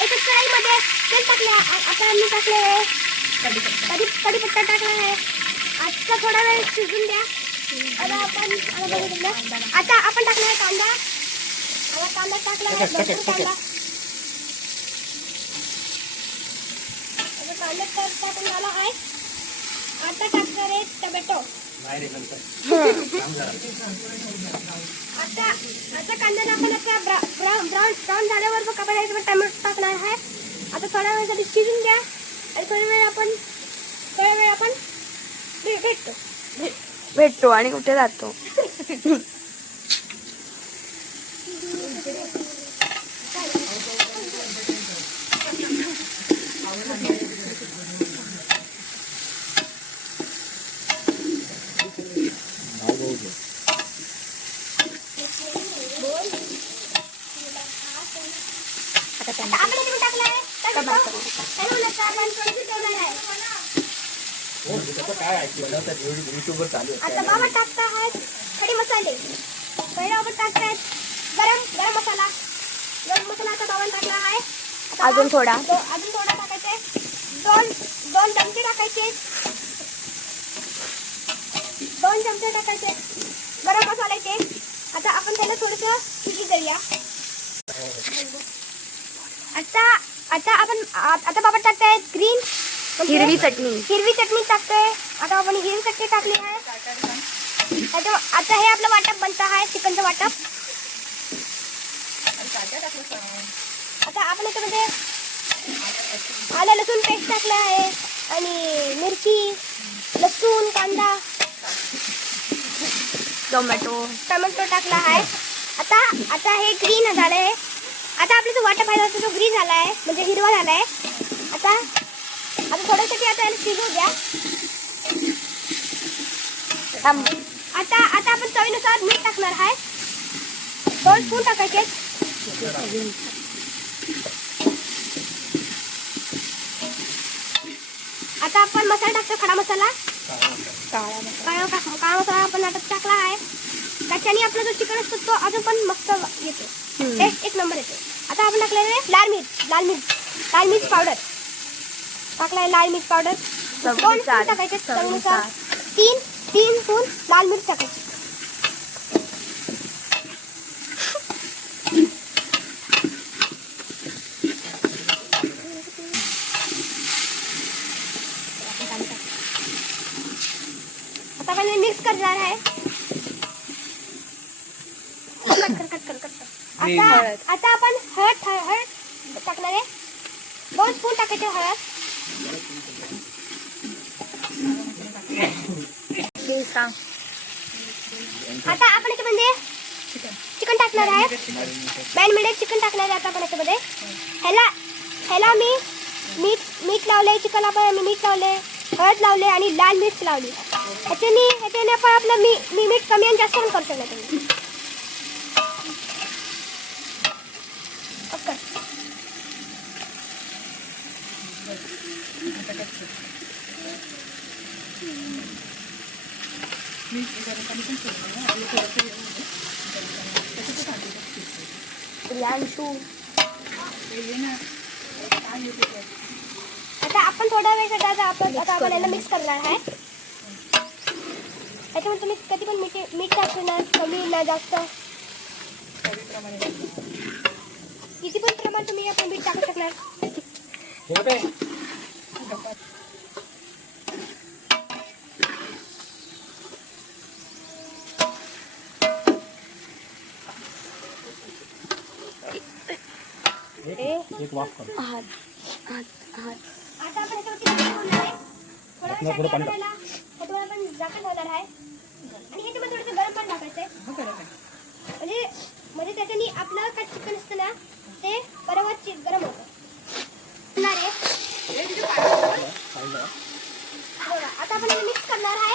एका कढाईमध्ये तेल टाकले आता मी टाकले कढी कढीपत्ता टाकला आहे. आता थोडा वेळ शिजून द्या. आता आपण आता आपण टाकला आहे कांदा. आता कांदा टाकला आहे. कांदा. आता कांदा टाक- टाकून झाला आहे. आता टाकणार आहे टोमॅटो. आता आता कांद्याला आपण आता ब्रा- ब्राऊन ब्राऊन ब्राऊन झाल्यावर मग आपण याच्यावर टोमॅटो टाकणार आहे. आता थोड्या वेळासाठी शिजून द्या आणि थोड्या वेळ आपण थोड्या वेळ आपण भेटतो. भेटतो आणि कुठे जातो आता आपण इकडून टाकलं आहे टोमॅटो. त्याच्यामुळे आपण थोडीशी ठेवणार आहे युट्यूबवर चालू आता बाबा टाकता आहेत. खडे मसाले. पहिला आपण टाकतायत गरम गरम मसाला. गरम मसाला आता टाकला आहे. अजून थोडा. अजून थोडा टाकायचे. दोन दोन चमचे टाकायचे. दोन चमचे टाकायचे. गरम मसाल्याचे. आता आपण त्याला थोडंसं शिजू देऊया आता आता आपण आता बाबा टाकतायत ग्रीन हिरवी चटणी. हिरवी चटणी टाकतोय. आता आपण हिरवी चटणी टाकली आहे. आता आता हे आपलं वाटप बनतं आहे चिकनचं वाटप. आता आपण याच्यामध्ये आलं लसूण पेस्ट टाकलं आहे आणि मिरची लसूण कांदा टोमॅटो. टोमॅटो टाकला आहे. आता आता हे ग्रीन झालं आहे आता आपला जो वाटप आहे तो ग्रीन झाला आहे म्हणजे हिरवा झाला आहे आता आता थोड्यासाठी आता याला शिजू द्या. आता आता आपण चवीनुसार मीठ टाकणार आहे. दोन स्पून टाकायचे. आता आपण मसाला टाकतो खडा मसाला. काळा मसाला. आपण आता टाकला आहे. त्याच्याने आपला जो चिकन असतो तो अजून पण मस्त येतो. टेस्ट एक नंबर येतो आता आपण टाकलेलं आहे लाल मिर्च लाल मिर्च लाल मिर्च पावडर टाकलाय लाल मिर्च पावडर दोन स्पून. टाकायचे. चवीनुसार. तीन तीन स्पून लाल मिर्च टाकायची. आता आपण मिक्स करणार आहे कट कर कट कर आता. आता आपण हळद हळद टाकणार आहे. दोन स्पून टाकायचे हळद. आता आपण याच्यामध्ये चिकन टाकणार आहे. बॅन मिडियम चिकन टाकणार आहे आता आपण याच्यामध्ये. ह्याला ह्याला मी मीठ मीठ लावले चिकन आपण मी मीठ लावले हळद लावले आणि लाल मिर्च लावली. ह्याच्याने ह्याच्याने आपण आपलं मी मी मीठ कमी आणि जास्त पण करू शकतो प्रियांशू। आता आपण थोडा वेळ आता आपण आता आपण याला मिक्स करणार आहे त्याच्यामध्ये तुम्ही कधी पण मीठ मीठ टाकणार कमी ना जास्त किती पण प्रमाण तुम्ही आपण मीठ टाकू शकणार एक वाफ कर. आता आपण आहे. थोडं वेळासाठी पाणी आपण झाकण आहे. आणि ह्याच्यामध्ये थोडंसं गरम पाणी टाकायचंय. म्हणजे म्हणजे त्याच्याने आपलं काय चिकन असतं ना ते बरोबर चि- गरम होतं. आहे. बघा, आता आपण मिक्स करणार आहे.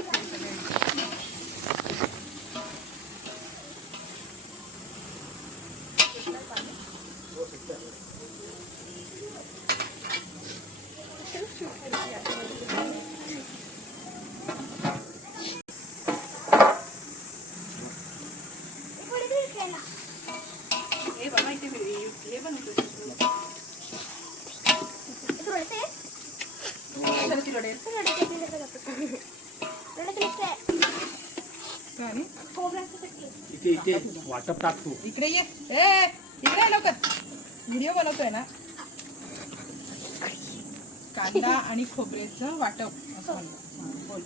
इथं वाटप टाक तू. इकडे ये. ए इकडे ये लवकर. व्हिडिओ बनवतोय ना. कांदा आणि खोबऱ्याचं वाटप. असं म्हणलं. बोल.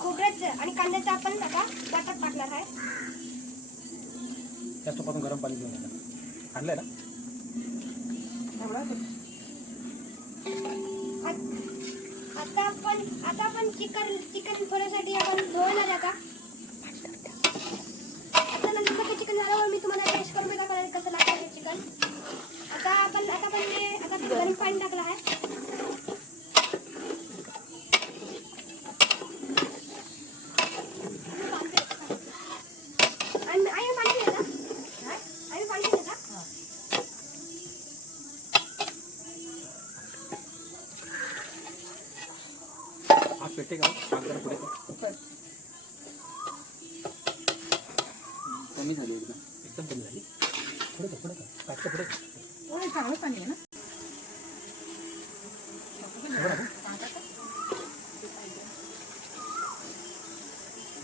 खोबऱ्याचं आणि कांद्याचं आपण वाटप टाकणार आहे. त्या गरम पाणी घेऊन आणलंय ना. आता आपण आता आपण चिकन चिकन बनवण्यासाठी आपण धुवायला जाता आता. नंतर कसं चिकन झाल्यावर मी तुम्हाला टेस्ट करून बघा कसं लागतं चिकन. आता आपण आता पण ते आता गरम पाणी टाकलं आहे आणि आई पाणी दिलं का आई पाणी दिलं का आग पेटे का पुढे. कमी झाली एकदम. एकदम कमी झाली. पुढे कर पुढे कर. काटचं पुढे. होय, चांगलं पाणी आहे ना? कांदा का?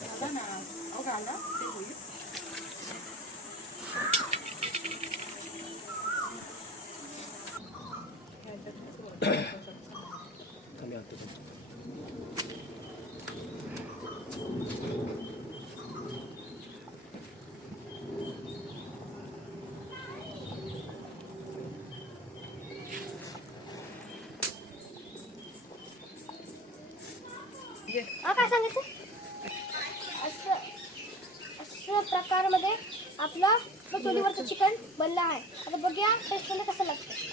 कांदा ना. अहो, कांदा, ते होईल. कमी आणतो तो. ये. हा काय सांगायचं? असं असं प्रकारमध्ये आपलं चुलीवरचं चिकन बनलं आहे. आता बघूया टेस्ट कसं लागतं.